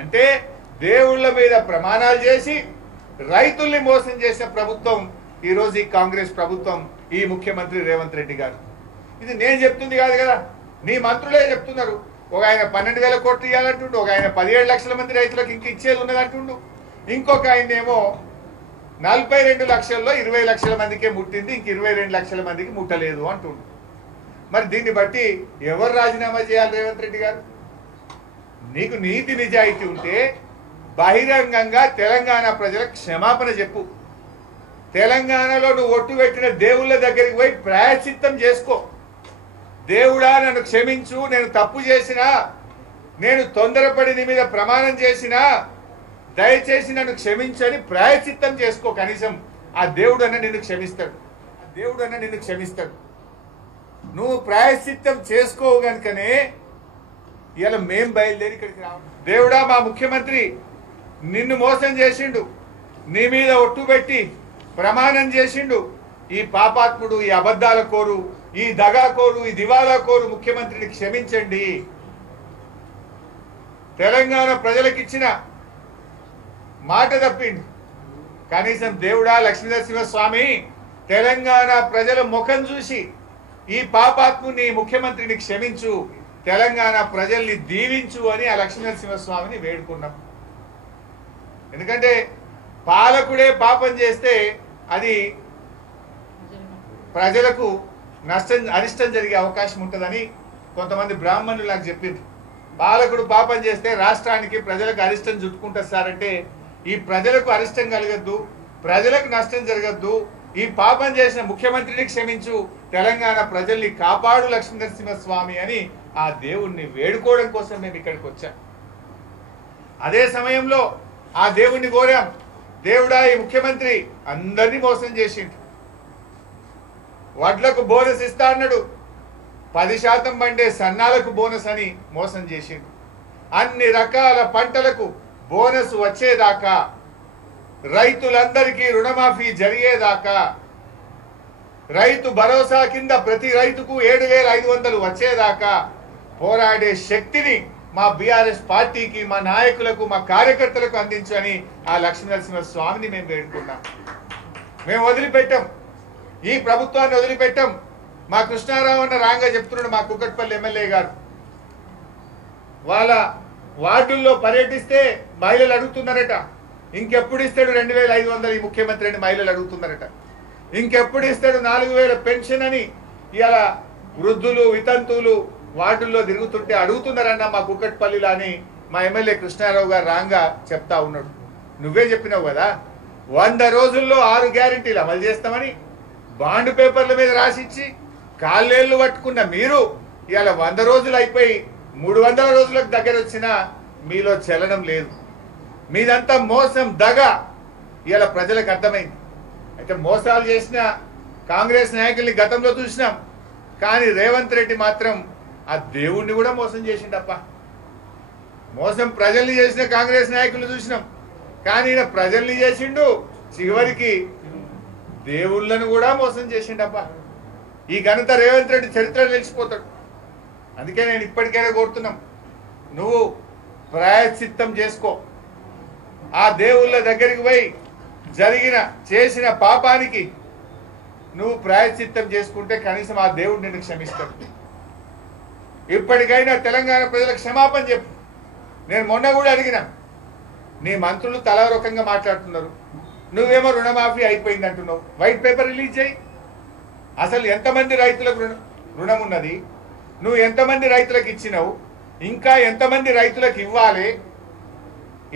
అంటే దేవుళ్ళ మీద ప్రమాణాలు చేసి రైతుల్ని మోసం చేసిన ప్రభుత్వం ఈరోజు ఈ కాంగ్రెస్ ప్రభుత్వం, ఈ ముఖ్యమంత్రి రేవంత్ రెడ్డి గారు. ఇది నేను చెప్తుంది కాదు కదా, నీ మంత్రులే చెప్తున్నారు. ఒక ఆయన 12,000 కోట్లు ఇవ్వాలంటుండు, ఒక ఆయన 17 లక్షల మంది రైతులకు ఇంక ఇచ్చేది ఉన్నదంటుండు, ఇంకొక ఆయన ఏమో 42 లక్షల్లో 20 లక్షల మందికే ముట్టింది, ఇంక 22 లక్షల మందికి ముట్టలేదు అంటుండు. మరి దీన్ని బట్టి ఎవరు రాజీనామా చేయాలి? రేవంత్ రెడ్డి గారు, నీకు నీతి నిజాయితీ ఉంటే బహిరంగంగా తెలంగాణ ప్రజలకు క్షమాపణ చెప్పు. తెలంగాణలో నువ్వు ఒట్టు పెట్టిన దేవుళ్ళ దగ్గరికి పోయి ప్రాయశ్చిత్తం చేసుకో. దేవుడా నన్ను క్షమించు, నేను తప్పు చేసినా, నేను తొందరపడి నీ మీద ప్రమాణం చేసినా దయచేసి నన్ను క్షమించని ప్రాయశ్చిత్తం చేసుకో. కనీసం ఆ దేవుడు అన్న నిన్ను క్షమిస్తాడు, ఆ దేవుడు అన్న నిన్ను క్షమిస్తాడు. నువ్వు ప్రాయశ్చిత్తం చేసుకోవు కనుకనే ఇలా మేం బయలుదేరి ఇక్కడికి రావు. దేవుడా, మా ముఖ్యమంత్రి నిన్ను మోసం చేసిండు, నీ మీద ఒట్టు పెట్టి ప్రమాణం చేసిండు. ఈ పాపాత్ముడు, ఈ అబద్ధాల కోరు, ఈ దగాకోరు, ఈ దివాలా కోరు ముఖ్యమంత్రిని క్షమించండి. తెలంగాణ ప్రజలకిచ్చిన మాట తప్పిండు. కనీసం దేవుడా లక్ష్మీనరసింహస్వామి, తెలంగాణ ప్రజల ముఖం చూసి ఈ పాపాత్ముని ముఖ్యమంత్రిని క్షమించు, తెలంగాణ ప్రజల్ని దీవించు అని ఆ లక్ష్మీనరసింహస్వామిని వేడుకున్నాం. ఎందుకంటే పాలకుడే పాపం చేస్తే అది ప్రజలకు అరిష్టం జరిగే అవకాశం ఉంటుందని కొంతమంది బ్రాహ్మణులు నాకు చెప్పింది. పాలకుడు పాపం చేస్తే రాష్ట్రానికి ప్రజలకు అరిష్టం చుట్టుకుంటారు సార్ అంటే, ఈ ప్రజలకు అరిష్టం కలగద్దు, ప్రజలకు నష్టం జరగద్దు, ఈ పాపం చేసిన ముఖ్యమంత్రిని క్షమించు, తెలంగాణ ప్రజల్ని కాపాడు లక్ష్మీనరసింహస్వామి అని ఆ దేవుణ్ణి వేడుకోవడం కోసం మేము ఇక్కడికి వచ్చాం. అదే సమయంలో ఆ దేవుణ్ణి కోరాం, దేవుడా ఈ ముఖ్యమంత్రి అందరినీ మోసం చేసిండు. వడ్లకు బోనస్ ఇస్తా అన్నాడు, 10% పండే సన్నాలకు బోనస్ అని మోసం చేసిండు. అన్ని రకాల పంటలకు బోనస్ వచ్చేదాకా, రైతులందరికీ రుణమాఫీ జరిగేదాకా, రైతు భరోసా కింద ప్రతి రైతుకు 7,500 వచ్చేదాకా పోరాడే శక్తిని మా బీఆర్ఎస్ పార్టీకి, మా నాయకులకు, మా కార్యకర్తలకు అందించని ఆ లక్ష్మీనరసింహ స్వామిని మేము వేడుకున్నాం. మేము వదిలిపెట్టాం, ఈ ప్రభుత్వాన్ని వదిలిపెట్టాం. మా కృష్ణారావు అన్న రాంగా చెప్తున్నాడు, మా కుకట్పల్లి ఎమ్మెల్యే గారు, వాళ్ళ వార్డుల్లో పర్యటిస్తే మహిళలు అడుగుతున్నారట, ఇంకెప్పుడు ఇస్తాడు 2,500 ఈ ముఖ్యమంత్రి అని మహిళలు అడుగుతున్నారట. ఇంకెప్పుడు ఇస్తాడు 4,000 పెన్షన్ అని ఇలా వృద్ధులు, వితంతువులు వార్డుల్లో తిరుగుతుంటే అడుగుతున్నారన్న మా కుకట్పల్లిలో అని మా ఎమ్మెల్యే కృష్ణారావు గారు రాంగా చెప్తా ఉన్నాడు. నువ్వే చెప్పినావు కదా 100 రోజుల్లో 6 గ్యారెంటీలు అమలు చేస్తామని బాండ్ పేపర్ల మీద రాసిచ్చి కాళ్ళేళ్లు పట్టుకున్న మీరు ఇలా 100 రోజులు అయిపోయి 300 రోజులకు దగ్గర వచ్చినా మీలో చలనం లేదు. మీదంతా మోసం, దగ ఇలా ప్రజలకు అర్థమైంది. అయితే మోసాలు చేసిన కాంగ్రెస్ నాయకుల్ని గతంలో చూసినాం, కానీ రేవంత్ రెడ్డి మాత్రం ఆ దేవుణ్ణి కూడా మోసం చేసిండప్ప. మోసం ప్రజల్ని చేసిన కాంగ్రెస్ నాయకులు చూసినాం, కానీ ఈయన ప్రజల్ని చేసిండు, చివరికి దేవుళ్ళను కూడా మోసం చేసిండప్ప. ఈ ఘనత రేవంత్ రెడ్డి చరిత్ర నిలిచిపోతాడు. అందుకే నేను ఇప్పటికైనా కోరుతున్నాం, నువ్వు ప్రాయశ్చిత్తం చేసుకో. ఆ దేవుళ్ళ దగ్గరికి పోయి చేసిన పాపానికి నువ్వు ప్రాయశ్చిత్తం చేసుకుంటే కనీసం ఆ దేవుడు నిన్ను క్షమిస్తాడు. ఇప్పటికైనా తెలంగాణ ప్రజలకు క్షమాపణ చెప్పు. నేను మొన్న కూడా అడిగినా, నీ మంత్రులు తలా రకంగా మాట్లాడుతున్నారు, నువ్వేమో రుణమాఫీ అయిపోయింది అంటున్నావు, వైట్ పేపర్ రిలీజ్ చేయి. అసలు ఎంతమంది రైతులకు రుణం ఉన్నది, నువ్వు ఎంతమంది రైతులకు ఇచ్చినావు, ఇంకా ఎంతమంది రైతులకు ఇవ్వాలి,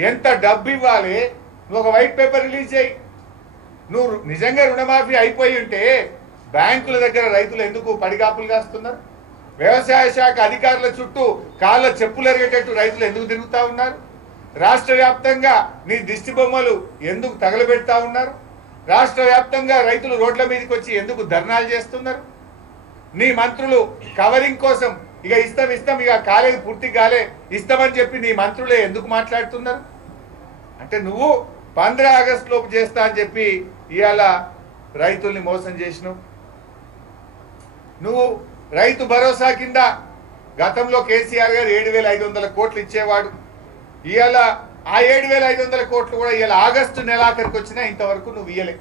ఎంత డబ్బు ఇవ్వాలి, నువ్వు ఒక వైట్ పేపర్ రిలీజ్ చేయి. నువ్వు నిజంగా రుణమాఫీ అయిపోయి ఉంటే బ్యాంకుల దగ్గర రైతులు ఎందుకు పడిగాపులు కాస్తున్నారు? వ్యవసాయ శాఖ అధికారుల చుట్టూ కాళ్ళ చెప్పులు ఎరిగేటట్టు రైతులు ఎందుకు తిరుగుతూ ఉన్నారు? రాష్ట్ర వ్యాప్తంగా నీ దిష్టి బొమ్మలు ఎందుకు తగలబెడతా ఉన్నారు? రాష్ట్ర వ్యాప్తంగా రైతులు రోడ్ల మీదకి వచ్చి ఎందుకు ధర్నాలు చేస్తున్నారు? నీ మంత్రులు కవరింగ్ కోసం ఇక ఇస్తాం ఇక కాలేదు, పూర్తి కాలే, ఇస్తామని చెప్పి నీ మంత్రులే ఎందుకు మాట్లాడుతున్నారు? అంటే నువ్వు 15 ఆగస్టు లోపు చేస్తా అని చెప్పి ఇవాళ రైతుల్ని మోసం చేసినావు. నువ్వు రైతు భరోసా కింద గతంలో కేసీఆర్ గారు 7,500 కోట్లు ఇచ్చేవాడు. ఇవాళ ఆ 7,500 కోట్లు కూడా ఇవాళ ఆగస్టు నెలాఖరికి వచ్చినా ఇంతవరకు నువ్వు ఇయ్యలే.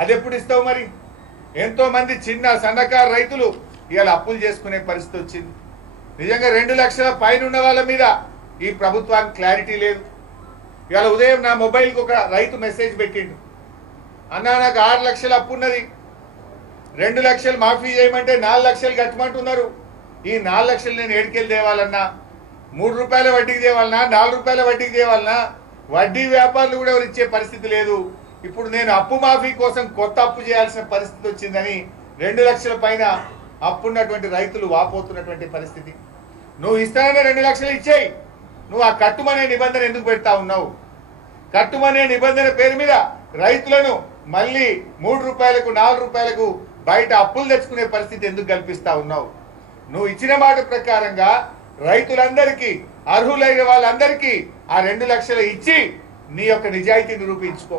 అది ఎప్పుడు ఇస్తావు మరి? ఎంతో మంది చిన్న సన్నకారు రైతులు ఇవాళ అప్పులు చేసుకునే పరిస్థితి వచ్చింది. నిజంగా 2 లక్షల పైన ఉన్న వాళ్ళ మీద ఈ ప్రభుత్వానికి క్లారిటీ లేదు. ఇవాళ ఉదయం నా మొబైల్కి ఒక రైతు మెసేజ్ పెట్టిండు, అన్నా నాకు 6 లక్షల అప్పు ఉన్నది, 2 లక్షలు మాఫీ చేయమంటే 4 లక్షలు కట్టమంటున్నారు. ఈ 4 లక్షలు నేను ఏడికెళ్ళి తేవాలన్నా? 3 రూపాయల వడ్డీకి తేవాలన్నా? 4 రూపాయల వడ్డీకి తేవాలన్నా? వడ్డీ వ్యాపారులు కూడా ఎవరు ఇచ్చే పరిస్థితి లేదు. ఇప్పుడు నేను అప్పు మాఫీ కోసం కొత్త అప్పు చేయాల్సిన పరిస్థితి వచ్చిందని 2 లక్షల పైన అప్పున్నటువంటి రైతులు వాపోతున్నటువంటి పరిస్థితి. నువ్వు ఇస్తానని 2 లక్షలు ఇచ్చేయి, నువ్వు ఆ కట్టుమనే నిబంధన ఎందుకు పెడతా ఉన్నావు? కట్టుమనే నిబంధన పేరు మీద రైతులను మళ్ళీ 3 రూపాయలకు 4 రూపాయలకు బయట అప్పులు తెచ్చుకునే పరిస్థితి ఎందుకు కల్పిస్తా ఉన్నావు? నువ్వు ఇచ్చిన మాట ప్రకారంగా రైతులందరికీ, అర్హులైన వాళ్ళందరికీ ఆ 2 లక్షలు ఇచ్చి నీ యొక్క నిజాయితీ నిరూపించుకో.